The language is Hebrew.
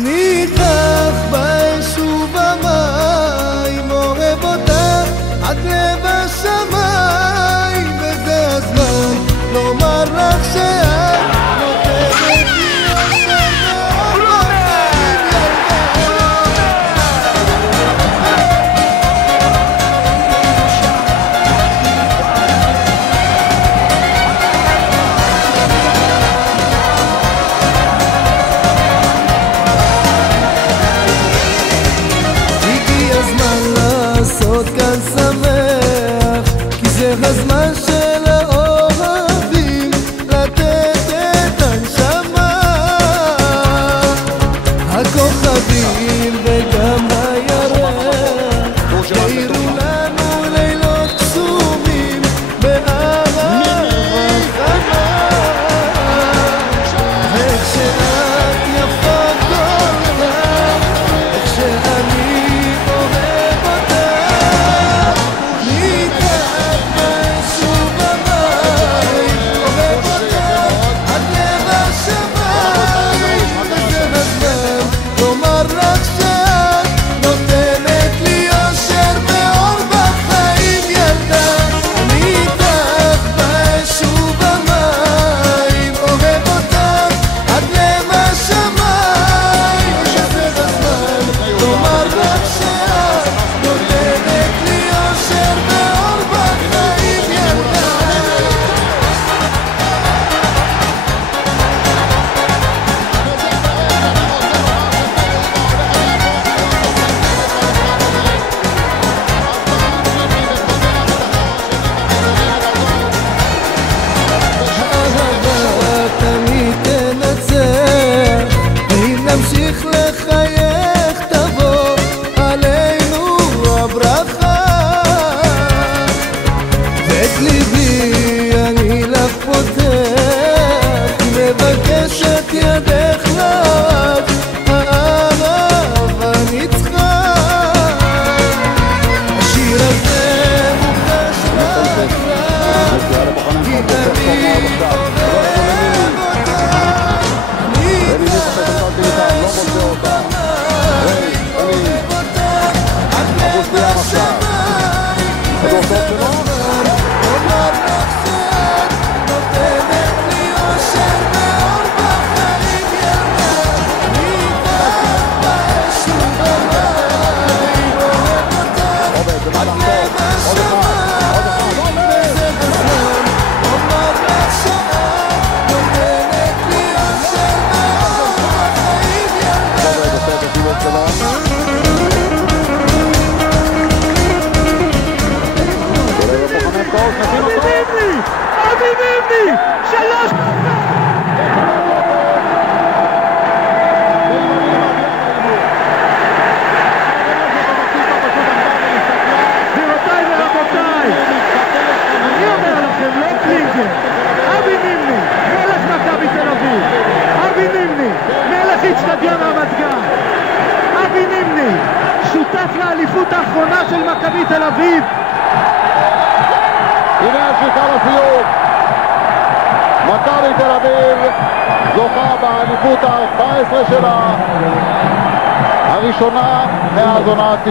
אני איתך באש ובמים, אוהב אותך עד לב השמיים, וזה הזמן לומר לך שאת נותנת לי אושר ואור בחיים לעשות כאן שמח, כי זה הזמן של האוהבים לתת את הנשמה. הכוכבים וגם הירח יאירו לנו לילות קסומים באהבה חמה. איך שאת יפה כל כך, איך שאני נמשיך לחייך, תבוא עלינו הברכה, ואת ליבי אני לך פותח, מבקש את ידך לך, האהבה ניצחה. השיר הזה מוקדש לך, כי אני שלוש גבירותיי ורבותיי, אני אומר לכם, לא קלינגר, אבי נימני, מלך מכבי תל אביב, אבי נימני, מלך אצטדיון רמת גן, אבי נימני, שותף לאליפות האחרונה של מכבי תל אביב. הנה השיקה לסיום, מכבי תל אביב זוכה באליפות ה-14 שלה, הראשונה מאז עונה 95-96.